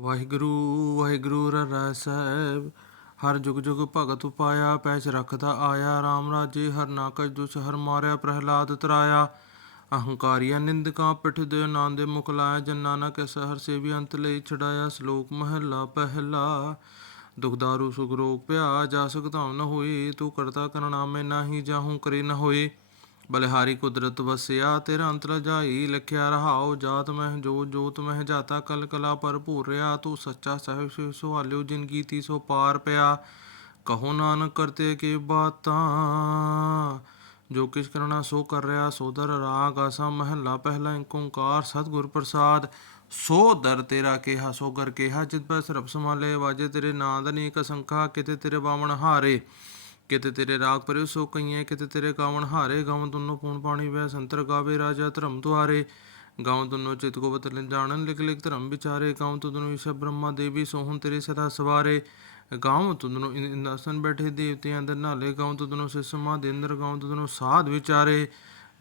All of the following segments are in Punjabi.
ਵਾਹਿਗੁਰੂ ਵਾਹਿਗੁਰੂ ਰਾ ਸਾਹਿਬ। ਹਰ ਜੁਗ ਜੁਗ ਭਗਤ ਉਪਾਇਆ, ਪੈਚ ਰਖਦਾ ਆਇਆ। RAM ਰਾਜੇ ਹਰ ਨਾਕਜ ਦੁਸ, ਹਰ ਮਾਰਿਆ ਪ੍ਰਹਲਾਦ ਤਰਾਇਆ। ਅਹੰਕਾਰੀਆ ਨਿੰਦਕਾਂ ਪਿਠ ਦੇ ਨਾਂਦੇ ਮੁਖ ਲਾਇਆ। ਜਨ ਨਾਨਕ ਐਸਾ ਹਰ ਸੇਵੀ ਅੰਤ ਲਈ ਛਡਾਇਆ। ਸ਼ਲੋਕ ਮਹਲਾ ਪਹਿਲਾ ਦੁਖਦਾਰੂ ਸੁਖ ਰੋਗ ਪਿਆ। ਜਾ ਸੁਖਧਾਮ ਨ ਹੋਏ, ਤੂੰ ਕਰਤਾ ਕਰਣਾ, ਮੈਂ ਨਾਹੀ ਜਾਹੂ ਕਰੇ ਨ ਹੋਏ। ਬਲਿਹਾਰੀ ਕੁਦਰਤ ਵਸਿਆ, ਤੇਰਾ ਅੰਤਰ ਜਾਈ, ਲਖਿਆ ਰਹਾਉ, ਜਾਤ ਮਹਿ ਜੋ ਜੋਤ ਮਹਿ ਜਾਤਾ, ਕਲ ਕਲਾ ਭਰਪੂਰ ਰਿਆ ਤੂੰ ਸੱਚਾ ਸਾਹਿਬ ਸਿ ਸੁਹਾਲਿਓ ਜਿਨ ਕੀਤੀ ਸੋ ਪਾਰ ਪਿਆ। ਕਹੋ ਨਾਨਕ ਕਰਤੇ ਕੀ ਬਾਤਾਂ, ਜੋ ਕਿਛ ਕਰਣਾ ਸੋ ਕਰ ਰਿਹਾ ਸੋਦਰ ਰਾਗ ਆਸਾ, ਮਹੱਲਾ ਪਹਿਲਾ ਏਕ ਓੰਕਾਰ ਸਤਿਗੁਰ ਪ੍ਰਸਾਦ। ਸੋ ਦਰ ਤੇਰਾ ਕਿਹਾ, ਸੋ ਗਰ ਕਿਹਾ, ਜਿਤ ਪੈ ਸਰਬ ਸਮਾਲੇ ਵਾਜੇ ਤੇਰੇ ਨਾਂ ਦਾ ਅਨੇਕ ਸੰਖਾ, ਕਿਤੇ ਤੇਰੇ ਬਾਵਣ ਹਾਰੇ। ਕਿਤੇ ਤੇਰੇ ਰਾਗ ਪਰਿ ਸੋ ਕਈਏ ਕਿਤੇ ਤੇਰੇ ਗਾਵਣ ਹਾਰੇ। ਗਾਵਨ ਤੁਨੋ ਪੂਣ ਪਾਣੀ ਵੈ ਸੰਤਰ ਗਾਵੇ ਰਾਜਾ ਧਰਮ ਦੁਆਰੇ ਗਾਵਨ ਤੁਨੋ ਚਿਤ ਕੋ ਬਤਲ ਜਾਣਨ, ਲਿਖ ਲਿਖ ਧਰਮ ਵਿਚਾਰੇ। ਗਾਵਨ ਤੁਨੋ ਈਸ਼ਾ ਬ੍ਰਹਮਾ ਦੇਵੀ, ਸੋਹਣ ਤੇਰੇ ਸਦਾ ਸਵਾਰੇ। ਗਾਵਨ ਤੁਨੋ ਇੰਦਾਸਨ ਬੈਠੇ ਦੇਵਤਿਆਂ ਅੰਦਰ ਨਾਲੇ। ਗਾਵਨ ਤੁਨੋ ਸਿਸਮਾ ਦੇ ਅੰਦਰ ਗਾਵਨ ਤੁਨੋ ਸਾਧ ਵਿਚਾਰੇ।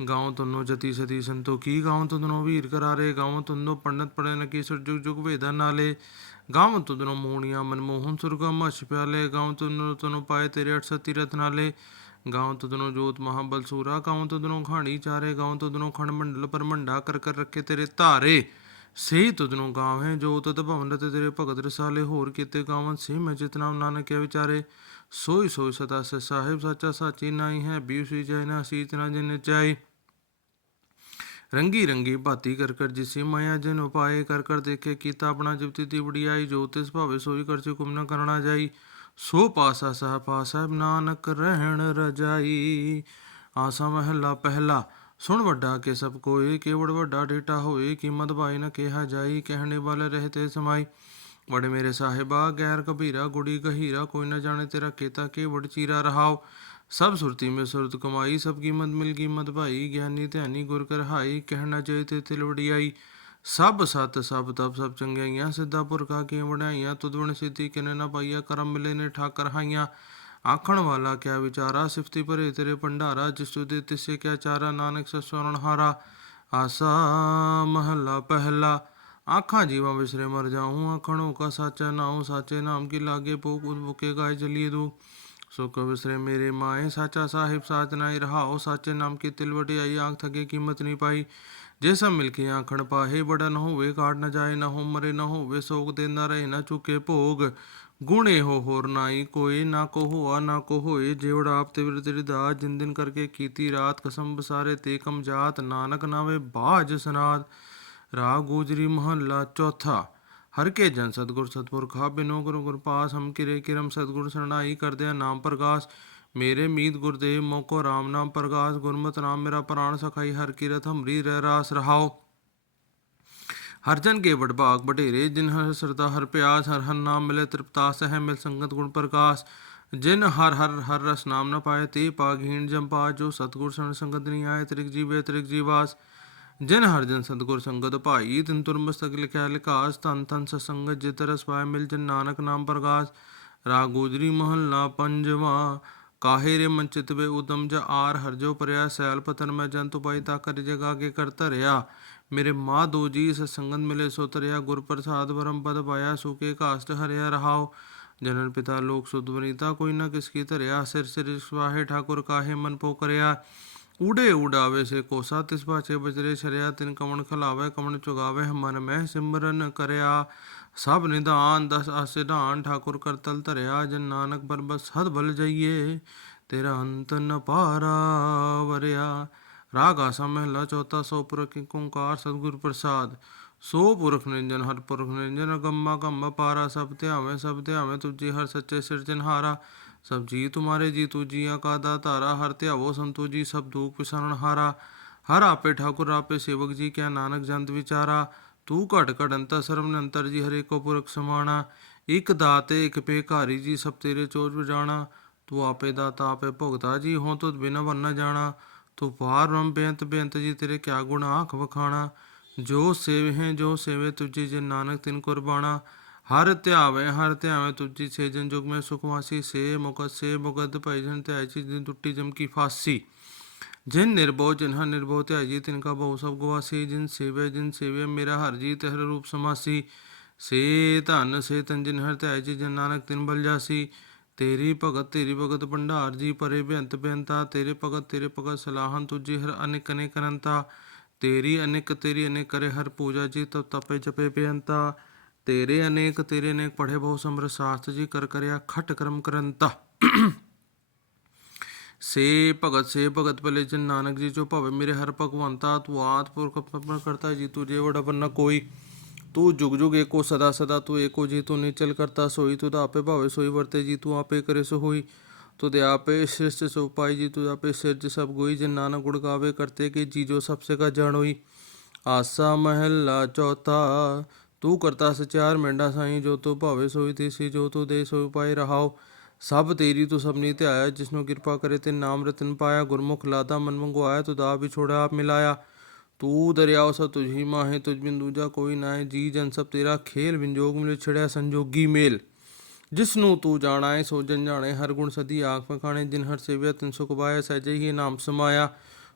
ਗਾਵਨ ਤੁਨੋ ਜਤੀ ਸਤੀ ਸੰਤੋਖੀ ਗਾਵਨ ਤੁਨੋ ਵੀਰ ਕਰਾਰੇ? ਗਾਵਨ ਤੁਨੋ ਪੰਡਤ ਪੜਨ ਕੀ ਸੁਰ ਜੁਗ ਜੁਗ ਵੇਦਾਂ ਨਾਲੇ? ਗਾਵਨ ਤੁਦਨੋ ਮੋਹਣੀਆਂ ਮਨਮੋਹਨ ਸੁਰਗਮ ਅਛ ਪਿਆਲੇ। ਗਾਵਨ ਤੁਦਨੋ ਤਨੋ ਪਾਏ ਤੇਰੇ ਅਠ ਸਤੀ ਰਤ ਨਾਲੇ? ਗਾਵਨ ਤੁਦਨੋ ਜੋਤ ਮਹਾਬਲ ਸੂਰਾ। ਗਾਵਨ ਤੁਦਨੋ ਖਾਣੀ ਚਾਰੇ। ਗਾਵਨ ਤੁਦਨੋ ਖੰਡ ਮੰਡਲ ਪਰਮੰਡਾ ਕਰ ਕਰ ਰੱਖੇ ਤੇਰੇ ਧਾਰੇ। ਸਹੀ ਤੁਦਨੋ ਗਾਵੇਂ ਜੋ ਤਤ ਭਵਨ ਰਤੇ ਤੇਰੇ ਭਗਤ ਰਸਾਲੇ। ਹੋਰ ਕੀਤੇ ਗਾਵਨ ਸੇ ਮੈਂ ਜਿਤਨਾ ਨਾਨਕ ਕੇ ਵਿਚਾਰੇ। ਸੋਈ ਸੋਈ ਸਦਾ ਸੇ ਸਾਹਿਬ ਸੱਚਾ ਸਾਚੀ ਹੈ ਬੀਸੀ ਜੈ ਨਾ ਸੀਤ ਨਾ ਰੰਗੀ ਰੰਗੀ ਭਾਤੀ ਕਰ ਕਰ ਜਿਸੇ ਮਾਇਆ ਜਨ ਉਪਾਏ, ਕਰ ਕਰ ਦੇਖੇ ਕੀਤਾ ਆਪਣਾ ਜਿਵਤੀ ਤੀ ਵਡਿਆਈ, ਜੋ ਤਿਸ ਭਾਵੇ ਸੋਈ ਕਰ ਚੇ ਕੁਮ ਨ ਕਰਣਾ ਜਾਈ। ਸੋ ਪਾਸਾ ਸਹ ਪਾਸਾ ਨਾਨਕ ਰਹਿਣ ਰਜਾਈ। ਆਸਾ ਮਹਿਲਾ ਪਹਿਲਾ, ਸੁਣ ਵੱਡਾ ਕੇ ਸਭ ਕੋਏ, ਕੇਵੜ ਵੱਡਾ ਡੇਟਾ ਹੋਏ, ਕੀਮਤ ਭਾਈ ਨ ਕਿਹਾ ਜਾਈ, ਕਹਿਣੇ ਵਾਲੇ ਰਹਤੇ ਸਮਾਈ। ਬੜੇ ਮੇਰੇ ਸਾਹਿਬਾ, ਗੈਰ ਕਬੀਰਾ, ਗੁੜੀ ਗਹੀਰਾ, ਕੋਈ ਨਾ ਜਾਣੇ ਤੇਰਾ ਕੇਤਾ ਕੇ ਕੇਵੜ ਚੀਰਾ ਰਹਾਓ। ਸਭ ਸੁਰਤੀ ਮੇ ਸੁਰਤ ਕਮਾਈ, ਸਭ ਕੀਮਤ ਮਿਲ ਕੀਮਤ ਭਾਈ। ਗਿਆਨੀ ਧਿਆਨੀ ਗੁਰ ਕਰ ਕਹਿਣਾ ਚਾਹੇ ਤੇ ਤਿਲ ਵਡਿਆਈ। ਸਭ ਸਤ, ਸਭ ਤਪ, ਸਭ ਚੰਗਿਆਈਆਂ, ਸਿੱਧਾ ਪੁਰਖਾ ਕੀ ਵਡਾਈਆਂ ਤੁਦਵਣ ਸਿੱਧੀ ਕਿਨੇ ਨਾ ਪਾਈਆ, ਕਰਮ ਮਿਲੇ ਨੇ ਠਾਕਰ ਹਾਈਆਂ। ਆਖਣ ਵਾਲਾ ਕਿਆ ਵਿਚਾਰਾ? ਸਿਫਤੀ ਭਰੇ ਤੇਰੇ ਭੰਡਾਰਾ, ਜਿਸ ਤੁਦੇ ਤਿਸੇ ਕਿਆ ਚਾਰਾ? ਨਾਨਕ ਸਸਵਰਨ ਹਾਰਾ ਆਸਾ ਮਹੱਲਾ ਪਹਿਲਾ। ਆਖਾਂ ਜੀਵਾਂ ਵਿਸਰੇ ਮਰ ਜਾਉਂ ਆਖਣੋ ਕਾ ਸਾਚਾ ਨਾਉ, ਸਾਚੇ ਨਾਮ ਕੀ ਲਾਗੇ ਪੋਕ ਉਦ ਬੁਕੇ ਗਾਏ ਚਲੀਏ ਤੂੰ ਸੁਖ ਵਿਸਰੇ ਮੇਰੇ ਮਾਏ, ਸਾਚਾ ਸਾਹਿਬ ਸਾਚ ਨਾਈ ਰਹਾਓ ਸਾਚੇ ਨਾਮ ਕੀ ਤਿਲ ਵਡਿਆਈ, ਆਂਖ ਥਗੇ ਕੀਮਤ ਨਹੀਂ ਪਾਈ। ਜੇ ਸਭ ਮਿਲ ਕੇ ਆਖਣ ਪਾਹੇ ਬੜਾ ਨ ਹੋਵੇ ਕਾੜ ਨ ਜਾਏ, ਨ ਹੋ ਮਰੇ ਨ ਹੋਵੇ ਸੋਗ ਦੇ ਨ ਰਹੇ ਨ ਚੁਕੇ ਭੋਗ। ਗੁਣੇ ਹੋ ਹੋਰ ਨਾਈ ਕੋਈ ਨਾ ਕੋ ਹੋਆ, ਨਾ ਕੋ ਹੋਏ, ਜੇਵੜ ਆਪ ਤੇ ਵਿਰਤ ਰਿਦਾ ਜਿਨ ਦਿਨ ਕਰਕੇ ਕੀਤੀ ਰਾਤ ਕਸਮ ਬਸਾਰੇ ਤੇ ਕਮਜਾਤ ਨਾਨਕ ਨਾਵੇ ਬਾਜ ਸਨਾਦ। ਰਾਗ ਗੋਜਰੀ ਮਹੱਲਾ ਚੌਥਾ। ਹਰ ਕੇ ਜਨ ਸਤਗੁਰ ਸਤਪੁਰ ਬਿਨੋ ਗੁਰੂ ਗੁਰ ਪਾਸ, ਹਮ ਕਿਰੇ ਕਿਰਮ ਸਤਗੁਰ ਸਰਣਾਈ ਕਰਦਿਆ ਨਾਮ ਪ੍ਰਗਾਸ। ਮੇਰੇ ਮੀਤ ਗੁਰਦੇਵ ਮੋਕੋ RAM ਨਾਮ ਪ੍ਰਗਾਸ, ਗੁਰਮਤਿ ਨਾਮ ਮੇਰਾ ਪ੍ਰਾਣ ਸਖਾਈ, ਹਰ ਕੀਰਤ ਹਮਰੀ ਰਹਿ ਰਾਸ ਰਹਾਓ। ਹਰਜਨ ਕੇ ਵਡ ਭਾਗ ਬਟੇਰੇ ਜਿਨ ਹਰ ਸਰਦਾ ਹਰ ਪਿਆਸ, ਹਰ ਹਰ ਨਾਮ ਮਿਲੇ ਤ੍ਰਿਪਤਾਸ ਹੈ ਮਿਲ ਸੰਗਤ ਗੁਣ ਪ੍ਰਕਾਸ਼। ਜਿਨ ਹਰ ਹਰ ਹਰ ਰਸ ਨਾਮ ਨ ਪਾਏ, ਤੇ ਪਾਗਹੀਣ ਜਮ ਪਾ ਜੋ ਸਤਗੁਰ ਸਣ ਸੰਗਤ ਨਹੀਂ ਆਏ ਤ੍ਰਿਕ ਜੀਵੇ ਤ੍ਰਿਕ ਜੀਵਾਸ। ਜਿਨ ਹਰ ਜਨ ਸਤਗੁਰ ਸੰਗਤ ਭਾਈ ਤਿਨ ਤੁਰ ਮਸਤਕ ਲਿਖਿਆ ਲਿਕਾਸ ਤਨ ਤਨ ਸਸੰਗਤ ਜਿਤ ਰਸ ਪਾਏ ਮਿਲ ਜਨ ਨਾਨਕ ਨਾਮ ਪ੍ਰਗਾਸ ਰਾਗ ਗੋਜਰੀ ਮਹੱਲਾ ਪੰਜਵਾ ਕਾਹੇ ਰੇ ਮੰਚਿਤ ਵੇ ਉਦਮ ਜ ਆਰ ਹਰ ਜੋ ਪਰਿਆ ਸੈਲ ਪਤਨ ਮੈਂ ਜਨ ਤੁ ਪਾਈ ਤਾ ਕਰ ਜਗਾ ਕੇ ਕਰ ਧਰਿਆ ਮੇਰੇ ਮਾਂ ਦੋ ਜੀ ਸਤਸੰਗਤ ਮਿਲੇ ਸੋ ਤਰਿਆ ਗੁਰ ਪ੍ਰਸਾਦ ਬਰਮ ਪਦ ਪਾਇਆ ਸੁਕੇ ਕਾਸਟ ਹਰਿਆ ਰਹਾਓ ਜਨਨ ਪਿਤਾ ਲੋਕ ਸੁਧ ਵਨੀਤਾ ਕੋਈ ਨਾ ਕਿਸ ਕੀ ਧਰਿਆ ਸਿਰ ਸਿਰ ਸਵਾਹੇ ਠਾਕੁਰ ਕਾਹੇ ਮਨ ਪੋ ਕਰਿਆ ਊੜੇ ਉਡਾਵੇ ਸੇ ਕੋਸਾ ਤਿਸ ਪਾਛੇ ਬਜਰੇ ਛਰਿਆ ਤਿਨ ਕਮਣ ਖਲਾਵੇ, ਕਮਣ ਚੁਗਾਵੇ, ਮਨ ਸਿਮਰਨ ਕਰਿਆ। ਸਭ ਨਿਧਾਨ ਦਸ ਆਸੇ ਠਾਕੁਰ ਕਰਤਲ ਧਰਿਆ। ਜਨ ਨਾਨਕ ਬਰਬਸ ਹਦ ਬਲ ਜਾਈਏ, ਤੇਰਾ ਅੰਤ ਨ ਪਾਰਾ ਵਰਿਆ। ਰਾਗ ਆਸਾ ਮਹਿਲਾ ਚੌਥਾ, ਸੋ ਪੁਰਖ ਏਕ ਓੰਕਾਰ ਸਤਿਗੁਰ ਪ੍ਰਸਾਦ। ਸੋ ਪੁਰਖ ਨਿਰੰਜਨ, ਹਰ ਪੁਰਖ ਨਿਰੰਜਨ ਗੰਮਾ ਗੰਮ ਪਾਰਾ, ਸਭ ਧਿਆਵੇਂ ਸਭ ਧਿਆਵੇਂ ਤੁਝੇ ਹਰ ਸੱਚੇ ਸਿਰਜਨਹਾਰਾ ਸਭ ਜੀ ਤੁਮਾਰੇ ਜੀ, ਤੂ ਜੀਆਂ ਕਾ ਦਾਤਾਰਾ ਹਰ ਧਿਆਵੋ ਸੰਤੋ ਜੀ, ਸਭ ਦੁਖ ਪਿਸਰਨ ਹਾਰਾ। ਹਰ ਆਪੇ ਠਾਕੁਰ, ਆਪੇ ਸੇਵਕ ਜੀ ਕਿਆ ਨਾਨਕ ਜੰਤ ਵਿਚਾਰਾ। ਤੂੰ ਘਟ ਘਟ ਅੰਤਰ ਸਰਮ ਨਿਰੰਤਰ ਜੀ ਹਰੇ ਕੋ ਪੁਰਖ ਸਮਾਣਾ। ਇਕ ਦਾਤੇ, ਇਕ ਭੇਖਾਰੀ ਜੀ, ਸਭ ਤੇਰੇ ਚੋਜ ਵਜਾਣਾ। ਤੂੰ ਆਪੇ ਦਾਤਾ, ਆਪੇ ਭੁਗਤਾ ਜੀ, ਹੋ ਤੁਧ ਬਿਨ ਵਰਨਾ ਜਾਣਾ। ਤੂੰ ਪਾਰ ਬ੍ਰਹਮ ਬੇਅੰਤ ਬੇਅੰਤ ਜੀ, ਤੇਰੇ ਕਿਆ ਗੁਣ, ਆਖ ਵਖਾਣਾ। ਜੋ ਸੇਵ ਹੈ, ਜੋ ਸੇਵੇ ਤੁਜੀ ਜੇ ਨਾਨਕ ਤਿਨ ਕੁਰਬਾਣਾ ਹਰ ਧਿਆਵੇ ਹਰ ਧਿਆਵੇ ਤੁਝੀ ਸੇ ਜਨ ਜੁਗ ਮੈਂ ਸੁਖ ਸੇ ਮੁਕਤ ਸੇ ਮੁਕਤ ਭਈ ਜਨ ਧਿਆਇ ਚੀ ਦਿਨ ਟੁੱਟੀ ਜਮ ਕੀ ਫਾਸੀ। ਜਿਨ ਨਿਰਭਉ, ਜਿਨ ਹਰ ਨਿਰਭਉ ਧਿਆਈ ਜੀ, ਤਿਨ ਕਾ ਬਹੁ ਸਭ ਗਵਾਸੀ ਜਿਨ ਸੇਵੇ ਜਿਨ ਸੇਵੇ ਮੇਰਾ ਹਰ ਜੀ, ਤਹਿਰ ਰੂਪ ਸਮਾਸੀ। ਸੇ ਧਨ, ਸੇ ਤਨ ਜਿਨ ਹਰ ਧਿਆਇ ਜੀ ਜਨ ਨਾਨਕ ਤਿਨ ਬਲ ਜਾਸੀ। ਤੇਰੀ ਭਗਤ ਤੇਰੀ ਭਗਤ ਭੰਡਾਰ ਜੀ, ਪਰੇ ਬੇਅੰਤ ਬੇਅੰਤਾ। ਤੇਰੇ ਭਗਤ ਤੇਰੇ ਭਗਤ ਸਲਾਹਨ ਤੁਜੀ ਹਰ ਅਨੇਕ ਅਨੇਕ ਅਨੰਤਾ ਤੇਰੀ ਅਨੇਕ ਤੇਰੀ ਅਨੇਕ ਕਰੇ ਹਰ ਪੂਜਾ ਜੀ ਤਬ ਤਪੇ ਜਪੇ ਬੇਅੰਤਾ। ਤੇਰੇ ਅਨੇਕ ਤੇਰੇ ਅਨੇਕ ਪढ़े ਬਹੁ ਸਮਰ ਸਾਸਤ ਜੀ, ਕਰ ਕਰਿਆ ਖਟ ਕਰਮ ਕਰੰਤਾ। ਸੇ ਭਗਤ ਸੇ ਭਗਤ ਭਲੇ ਜਨ ਨਾਨਕ ਜੀ, ਜੋ ਭਵੇ ਮੇਰੇ ਹਰ ਭਗਵੰਤਾ, ਤੂੰ ਆਤ ਪੁਰਖ ਪਰਮ ਕਰਤਾ ਜੀ, ਤੂੰ ਜੇ ਵਡ ਬੰਨਾ ਕੋਈ, ਤੂੰ ਜੁਗ ਜੁਗ ਏਕੋ ਸਦਾ ਸਦਾ, ਤੂੰ ਏਕੋ ਜੀ, ਤੂੰ ਨਿਚਲ ਕਰਤਾ ਸੋਈ ਤੂੰ ਆਪੇ ਭਾਵੇ ਸੋਈ ਵਰਤੇ ਜੀ, ਤੂੰ ਆਪੇ ਕਰੇ ਸੋ ਹੋਈ। ਤੂੰ ਦੇ ਆਪੇ ਸ੍ਰਿਸ਼ਟ ਸੋ ਪਾਈ ਜੀ ਤੂੰ ਆਪੇ ਸਿਰਜ ਸਭ ਗੋਈ ਜਨ ਨਾਨਕ ਗੁਣ ਗਾਵੇ ਕਰਤੇ ਕੇ ਜੀ ਜੋ ਸਭ ਸੇ ਕਾ ਜਾਣੋਈ ਆਸਾ ਮਹਿਲਾ ਚੌਥਾ ਤੂੰ ਕਰਤਾ ਸਚਾਰ ਮੈਂਡਾ ਸਾਈ ਜੋ ਤੋ ਭਾਵੇ ਸੋਈ ਤੀਸੀ ਜੋ ਤੂੰ ਦੇ ਸੋਈ ਪਾਈ ਰਹਾਓ ਸਭ ਤੇਰੀ ਤੂੰ ਸਭਨੀ ਧਿਆਇਆ ਜਿਸਨੂੰ ਕਿਰਪਾ ਕਰੇ ਤੇ ਨਾਮ ਰਤਨ ਪਾਇਆ ਗੁਰਮੁਖ ਲਾਦਾ ਮਨ ਮੰਗਵਾਇਆ ਤੂੰ ਦਾ ਵਿਛੋੜਿਆ ਆਪ ਮਿਲਾਇਆ ਤੂੰ ਦਰਿਆਓ ਸਭ ਤੁਝੀ ਮਾਹੇ ਤੁਝ ਬਿਨ ਦੂਜਾ ਕੋਈ ਨਾਏ ਜੀ ਜਨ ਸਭ ਤੇਰਾ ਖੇਲ ਵਿੰਜੋਗ ਮਿਲ ਛੜਿਆ ਸੰਜੋਗੀ ਮੇਲ ਜਿਸ ਨੂੰ ਤੂੰ ਜਾਣਾ ਏ ਸੋ ਜਨ ਜਾਣੇ ਹਰ ਗੁਣ ਸਦੀ ਆਖ ਮਖਾਣੇ ਜਿਨ ਹਰ ਸੇਵਿਆ ਤਿਨ ਸੁਖ ਪਾਇਆ ਸਹਿਜੇ ਹੀ ਨਾਮ ਸਮਾਇਆ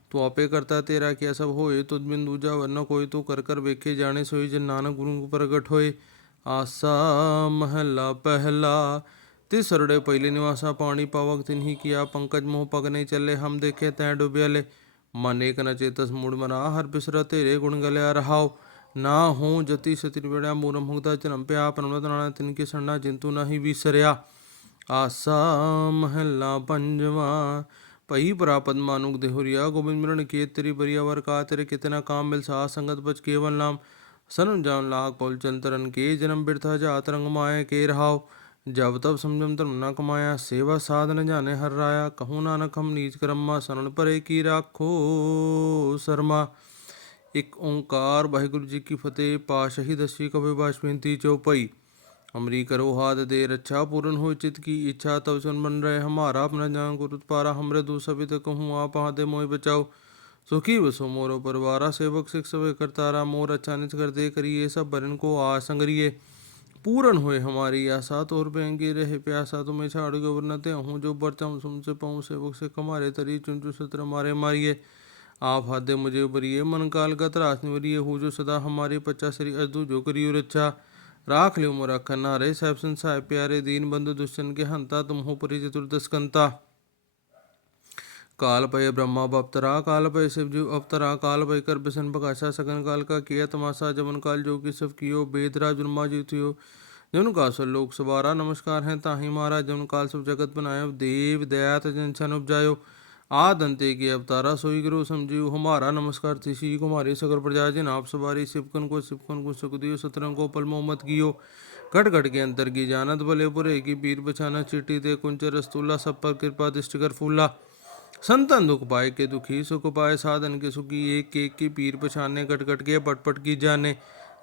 ਤੂੰ ਆਪੇ ਕਰਤਾ ਤੇਰਾ ਕਿਆ ਸਭ ਹੋਏ ਤੁਧ ਬਿਨ ਦੂਜਾ ਵਰਨਾ ਕੋਈ ਤੂੰ ਕਰ ਕਰ ਵੇਖੇ ਜਾਣੇ ਸੋਈ ਜਨ ਨਾਨਕ ਗੁਰੂ ਪ੍ਰਗਟ ਹੋਏ ਆਸਾ ਮਹਲਾ ਪਹਿਲਾ ਤੇ ਸਰੜੇ ਪਹਿਲੇ ਨਿਵਾਸਾ ਪਾਣੀ ਪਾਵਕ ਤਿਨ ਹੀ ਕੀਆ ਪੰਕਜ ਮੋਹ ਪਗ ਨਹੀਂ ਚੱਲੇ ਹਮ ਦੇਖੇ ਤੈ ਡੁਬਿਆਲੇ ਮਨ ਏਕ ਨ ਚੇਤਸ ਮੂੜ ਮਨਾ ਹਰ ਬਿਸਰਾ ਤੇਰੇ ਗੁਣ ਗਲਿਆ ਰਹਾਓ ਨਾ ਹੋ ਜਤੀ ਸਤਿ ਨਿਬੜਿਆ ਮੂਰਮ ਮੁਗਦਾ ਜਨਮ ਪਿਆ ਪਰਮਤ ਨਾਣਾ ਤਿਨ ਕੀ ਸਰਣਾ ਜਿੰਤੂ ਨਹੀਂ ਵਿਸਰਿਆ। ਆਸਾ ਮਹੱਲਾ ਪੰਜਵਾ, ਭਈ ਪ੍ਰਾਪਤ ਮਾਨੁਕ ਦੇਹੁਰੀਆ, ਗੋਬਿੰਦ ਮਿਲਣ ਕੇ ਤੇਰੀ ਬਰੀਆ ਵਰ ਕਾ, ਤੇਰੇ ਕਿਤਨਾ ਕਾਮ ਮਿਲ ਸਾ, ਸੰਗਤ ਬਚ ਕੇਵਲ ਨਾਮ। ਸਨੁ ਜਾਨ ਲਾਗ ਕੋਲ ਚੰਤਰਨ ਕੇ, ਜਨਮ ਬਿਰਥਾ ਜਾਤ ਰੰਗ ਮਾਏ ਕੇ ਰਹਾਉ। ਜਬ ਤਬ ਸਮਝਮ ਧਰਮ ਨਾ ਕਮਾਇਆ, ਸੇਵਾ ਸਾਧਨ ਜਾਣੇ ਹਰ ਰਾਇਆ। ਕਹੂ ਨਾਨਕ ਹਮ ਨੀਚ ਕਰਮਾ ਸਰਣ ਪਰੇ ਕੀ ਰਾਖੋ ਸਰਮਾ। ਇੱਕ ਓੰਕਾਰ ਵਾਹਿਗੁਰੂ ਜੀ ਕੀ ਫਤਿਹ ਪਾਸ਼ਾਹੀ ਦਸਵੀਂ ਕਵੇ ਬਾਸ਼ਵੰਤੀ ਚੌਪਈ ਅਮਰੀ ਕਰੋ ਹਾਦ ਦੇ ਰੱਛਾ ਪੂਰਨ ਹੋਇ ਚਿਤ ਕੀ ਇੱਛਾ ਤਬ ਸੁਨ ਬਨ ਰਹੇ ਹਮਾਰਾ ਆਪਣਾ ਜਾਨ ਗੁਰੁਤ ਪਾਰਾ ਹਮਰੇ ਦੂ ਸਭੀ ਤਕ ਕਹੂੰ ਆਪ ਹਾਦੇ ਮੋਇ ਬਚਾਓ ਸੁਖੀ ਵਸੋ ਮੋਰੋ ਪਰਵਾਰਾ ਸੇਵਕ ਸਿਖ ਸਵੇ ਕਰਤਾਰਾ ਮੋਰ ਅੱਛਾ ਨਿਤ ਕਰਦੇ ਕਰੀਏ ਸਭ ਬਰਨ ਕੋ ਆ ਸੰਗਰੀਏ पूर्ण हुए हमारी आशा तोर पेंगे रहे प्यासा तुम्हें छाड़ गोबर न ते हूँ जो बरचम सुमसे पाऊँ सेवक से कमारे तरी चुंचु सत्र मारे मारिए आप हादे मुझे बरिए मन काल का त्रास निवरिए हो जो सदा हमारे पच्चा श्री अदू जो करियो रक्षा राख लियो मोरा खन्ना रे साहब संसाय प्यारे दीन बंधु दुष्टन के हंता तुम हो परि चतुर्दस्कंता काल पय ब्रह्मा बप्तरा काल पय शिव जी अवतरा काल पय कर बिसन बकाशा सगन काल का किया तमाशा जमन काल जो की सब कियो बेदरा जुर्मा जीतियो जन का सब लोक सवारा नमस्कार है ताही मारा जन काल सब जगत बनायो देव दयात जन छन उपजायो आदंते के अवतारा सोई गुरु समझियो। हमारा नमस्कार तिसी कुमारी सगर प्रजा जिन आप सवारी सिपकन को सिपकन को सुखदियो सतरंग को पल मोहम्मद कियो कट कट के अंतर की जानत भले बुरे की पीर बछाना चिट्टी ते कुंच रस्तुल्ला सब पर कृपा दृष्टि कर फूला। संतन दुख पाए के दुखी, सुख पाए साधन के सुखी, एक एक की पीर पछाने, कट कट के पट पट की जाने।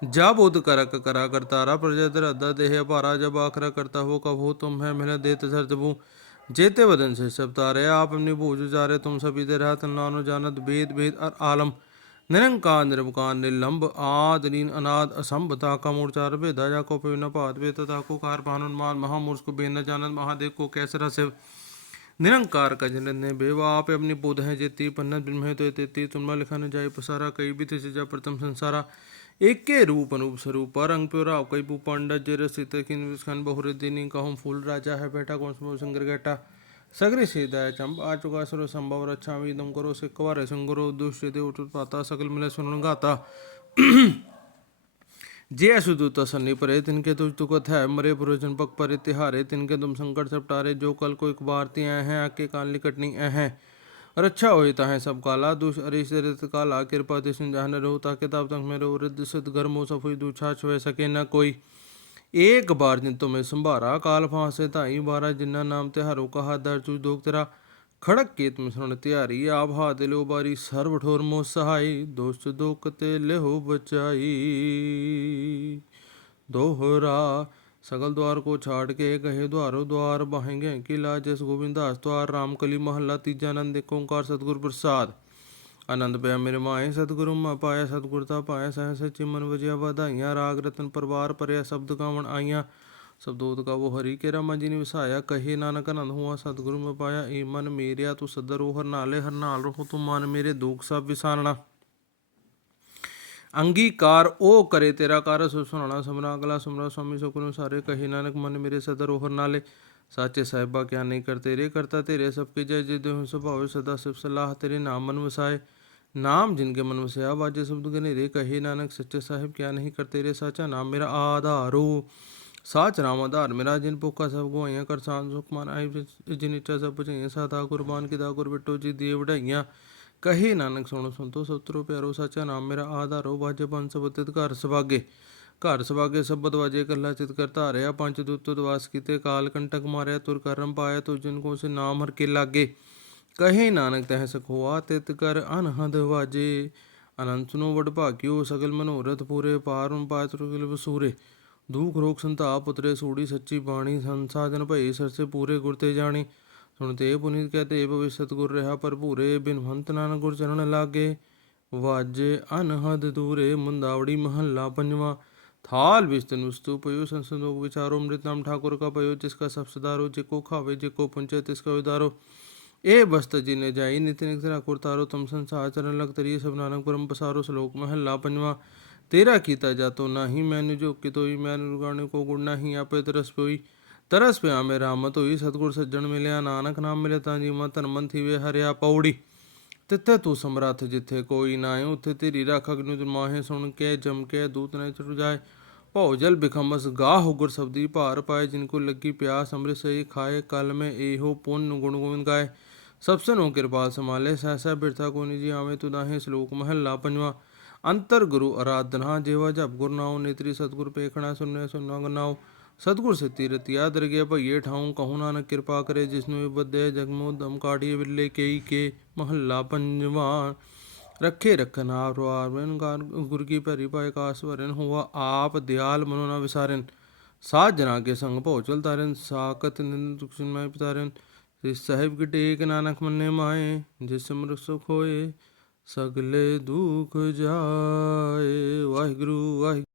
जा बोध करक करा करतारा प्रजा दरदा, देह पारा जब आखरा करता हो, कब हो तुम है मिल दे जबू। जेते वदन से सब तारे आप अपनी भूज उजारे तुम सभी दे रहा नानो जानत भेद भेद और आलम निरंकार निर्वकार निलंब आदरीन अनाद असंभता का मूर्चार भेदा जा को पिन पात वे तथा को कार भानुमान महामूर्ख को बेन जानत महादेव को कैसरा से निरंकार का जनन ने बेवा आप अपनी बोध है जेती पन्नत ब्रह्म है तो तेती तुम लिखा न जाए पसारा कई भी थे जा प्रथम संसारा एक के रूप अनूप स्वरूप रंग प्योरा कई पू पांडा जर सीत किन विस्खान बहुरे दिनी कहूँ फूल राजा है बेटा कौन सो संगर गेटा सगरे सीधा चंब आ चुका सरो संभव रक्षा दम करो सिकवारे संगरो दुष्ट दे उठ पाता सकल मिले सुन गाता जे असुदूत सन्नी परे तिनके तुझ तुकत है मरे पुरोजन पक परे तिहारे तिनके तुम संकट सपटारे जो कल को एक बार ती आए हैं आके कान लिकटनी हैं रक्षा होई ताहे सब काला दुष अरिश रित काला कृपा तिसुन जहन रहो ताके ताप तक में रहो रिद्ध सिद्ध घर मो सफुई दूछा छुए सके न कोई एक बार जिन तुम्हें संभारा काल फांसे ताई बारा जिन्ना नाम तिहारो कहा दर तुझ दोग तेरा ਖੜਕ ਕੇਤ ਮਿਸਰਣ ਤਿਆਰੀ ਆਪ ਹਾਥ ਲਿਓ ਬਾਰੀ ਸਰਬ ਠੋਰ ਮੋ ਸਹਾਈ ਦੋਸਤ ਦੁਖ ਤੇ ਲਿਓ ਬਚਾਈ दोहरा सकल द्वार को छाड़ के कहे द्वारो द्वार बहेंगे किला जस गोविंदास द्वार रामकली महल्ला तीजा नंद एक ओंकार सतगुरु प्रसाद आनंद पया मेरे माए सतगुरु मा पाया सतगुरता पाया सह सच्ची मन वजिया ਵਧਾਈਆਂ ਰਾਗ ਰਤਨ ਪਰਵਾਰ ਪਰਿਆ ਸ਼ਬਦ ਗਾਵਣ ਆਈਆਂ ਸਬਦੋਤ ਕਾ ਉਹ ਹਰੀ ਕੇ ਰਾਮਾ ਜੀ ਨੇ ਵਸਾਇਆ ਕਹੇ ਨਾਨਕ ਆਨੰਦ ਹੁਆ ਸਤਿਗੁਰੂ ਮੈਂ ਪਾਇਆ ਏ ਮਨ ਮੇਰਿਆ ਤੂੰ ਸਦਰ ਉਹ ਹਰ ਨਾਲੇ ਹਰ ਨਾਲ ਰਹੋ ਤੂੰ ਮਨ ਮੇਰੇ ਦੁੱਖ ਸਭ ਵਿਸਾਰਣਾ ਅੰਗੀਕਾਰ ਉਹ ਕਰੇ, ਤੇਰਾ ਕਰ, ਸੋ ਸੁਣਾਣਾ ਸਮਰਾ, ਅਗਲਾ ਸਮਰਾ ਸੁਆਮੀ ਸੁਖਨੁ ਸਾਰੇ ਕਹੇ, ਨਾਨਕ ਮਨ ਮੇਰੇ ਸਦਰ ਉਹਰ ਨਾਲੇ। ਸਾਚੇ ਸਾਹਿਬਾ ਕਿਆ ਨਹੀਂ ਕਰਤੇ ਤੇਰੇ ਕਰਤਾ, ਤੇਰੇ ਸਭ ਕੇ ਜੈ, ਜਿਦੇ ਹੁ ਸੁਭਾਵੇ ਸਦਾ ਸਿਫ ਸਲਾਹ ਤੇਰੇ ਨਾਮ ਮਨ ਵਸਾਏ। ਨਾਮ ਜਿਨਕੇ ਮਨ ਵਸਿਆ, ਵਾਜੇ ਸ਼ਬਦ ਗਨੇਰੇ ਕਹੇ, ਨਾਨਕ ਸੱਚੇ ਸਾਹਿਬ ਕਿਆ ਨਹੀਂ ਕਰਤੇ ਰੇ ਸਾਚਾ ਨਾਮ ਮੇਰਾ ਆਧਾਰੋ। ਸਾਚ ਰਾਮ ਆਧਾਰ ਮੇਰਾ, ਜਿਨ ਭੁੱਖਾ ਸਭ ਗਵਾਈਆਂ ਕਰਸਾਨ ਸੁਖ ਮਨ ਆਈ ਜਿਨ ਇੱਛਾ ਸਭ ਭਜਾਈਆਂ ਸਾਤਾ ਕੁਰਬਾਨ ਕਿਦਾ ਗੁਰ ਬਿਟੋ, ਜੀ ਦੀ ਵਢਾਈਆਂ ਕਹੇ ਨਾਨਕ ਸੁਣੋ ਸੰਤੋ ਸਤਰੋ ਪਿਆਰੋ, ਸਾਚਾ ਨਾਮ ਮੇਰਾ ਆਧਾਰੋ, ਵਾਜੇ ਬੰਸ ਬਤਿਤ ਘਰ ਸਵਾਗੇ। ਘਰ ਸਵਾਗੇ ਸਬਦ ਵਾਜੇ ਕੱਲਾ ਚਿਤ ਕਰ ਧਾਰਿਆ, ਪੰਜ ਦੁੱਤ ਦਵਾਸ ਕੀਤੇ, ਕਾਲ ਕੰਟਕ ਮਾਰਿਆ, ਤੁਰ ਕਰਮ ਪਾਇਆ ਤੁ ਜਿਨ ਕੋ ਸੇ ਨਾਮ ਹਰ ਕੇ ਲਾਗੇ। ਕਹੇ ਨਾਨਕ ਤਹਿ ਸਖੋਆ, ਤਿਤ ਕਰ ਅਨਹਦ ਵਾਜੇ। ਅਨੰਤ ਨੂੰ ਵਡ ਭਾਗਿਓ, ਸਗਲ ਮਨੋਰਥ ਪੂਰੇ ਪਾਰਮ ਪਾਤਰ ਕਿਲ ਵਸੂਰੇ ਦੂਖ ਰੋਗ ਸੰਤਾਪ ਪੁਤਰੇ ਸੂੜੀ ਸੱਚੀ ਬਾਣੀ, ਸੰਸਾਜਨ ਭਈ ਸਰਸੇ ਪੂਰੇ ਗੁਰ ਤੇ ਜਾਣੀ। सुनते पुनीत कहते भवे सतगुर रहा भरपूरे ਬਿਨਵੰਤ ਨਾਨਕ ਗੁਰ ਚਰਨ ਲਾਗੇ ਵਾਜੇ ਅਨਹਦ ਦੂਰੇ ਮੁੰਦਾਵੜੀ ਮਹੱਲਾ ਪੰਜਵਾ थाल विस्तन वस्तु पयो संसंदोग विचारो अमृत नाम ठाकुर का पयो जिसका सब सदारो जिको खावे जिको पुंचे तिसका उदारो ए बस्त जी ने जाई नित्य निकरा कुरतारो तम संसार चरण लग तरी सब नानक परम पसारो श्लोक महला पंजवा तेरा कीता जातो ना ही मैंने जो कितोई मैंने रुगाने को गुण ना ही आपे तरस पोई ਪਿਆ ਮੇ ਰਾਮਤ ਹੋਈ ਸਤਗੁਰ ਸੱਜਣ ਮਿਲਿਆ, ਨਾਨਕ ਨਾਮ ਮਿਲੇ ਤਾਂ ਜੀ ਮਨ ਧਨ ਮਨ ਥੀਵੇ ਹਰਿਆ ਪੌੜੀ। ਤਿੱਥੇ ਤੂੰ ਸਮਰੱਥ ਜਿੱਥੇ ਕੋਈ ਨਾ ਹੈ ਉਥੇ ਤੇਰੀ ਰੱਖ ਅਗਨੁ ਜਮਾਹੇ ਸੁਣ ਕੇ ਜਮ ਕੇ ਦੂਤ ਨੇ ਚੜ ਜਾਏ ਭਉ ਜਲ ਬਿਖਮਸ ਗਾਹ ਗੁਰ ਸਬਦੀ ਭਾਰ ਪਾਏ, ਜਿਨ ਕੋ ਲੱਗੀ ਪਿਆਸ ਅੰਮ੍ਰਿਤ ਸਹੀ ਖਾਏ, ਕਲ ਮੈਂ ਇਹੋ ਪੁੰਨ ਗੁਣ ਗੋਵਿੰਦ ਗਾਏ। ਸਭ ਸਨੋ ਕਿਰਪਾਲ ਸਮਾਲੇ ਸਹਸਾ ਬਿਰਥਾ ਕੋ ਨਿਜੀ ਆਵੇਂ, ਤੂ ਦਾਹੇ ਸ਼ਲੋਕ ਮਹੱਲਾ ਪੰਜਵਾ। ਅੰਤਰ ਗੁਰੂ ਅਰਾਧਨਾ, ਜੇਵਾ ਜਪ ਗੁਰ ਨਾਉ, ਨੇਤਰੀ ਸਤਗੁਰ ਪੇਖਣਾ ਸੁਨਨੇ ਸੁਨਾ ਗਨਾਉ ਸਤਗੁਰ ਸਿੱਤੀ ਰਤਿਆ ਦਰਗੇ ਭਈਏ ਠਾਉ, ਕਹੂ ਨਾਨਕ ਕਿਰਪਾ ਕਰੇ ਜਿਸਨੂੰ ਇਹ ਜਗਮੋ ਦਮ ਕਾੜੀਏ ਵਿਲੇ ਕੇਈ ਕੇ, ਮਹੱਲਾ ਪੰਜਵਾ। ਰੱਖੇ ਰਖਨ ਆਪ ਰਵਾਰ ਗੁਰ ਕੀ ਭਰੀ ਪਾਏ ਕਾਸ ਵਰਨ ਹੋਆ ਆਪ ਦਿਆਲ ਮਨੋ ਨਾ ਵਿਸਾਰਨ। ਸਾਧ ਜਨਾ ਕੇ ਸੰਗ ਭਉ ਚਲ ਤਾਰਨ ਸਾਕਤ ਨਿੰਦ ਦੁਖਨ ਮੈਂ ਪਿਤਾਰਨ। ਇਸ ਸਾਹਿਬ ਕੀ ਟੇਕ ਨਾਨਕ ਮੰਨੇ ਮਾਏ, ਜਿਸ ਸਿਮਰ ਸੁਖ ਹੋਏ, ਸਗਲੇ ਦੁਖ ਜਾਏ। ਵਾਹਿਗੁਰੂ ਵਾਹਿਗੁਰੂ।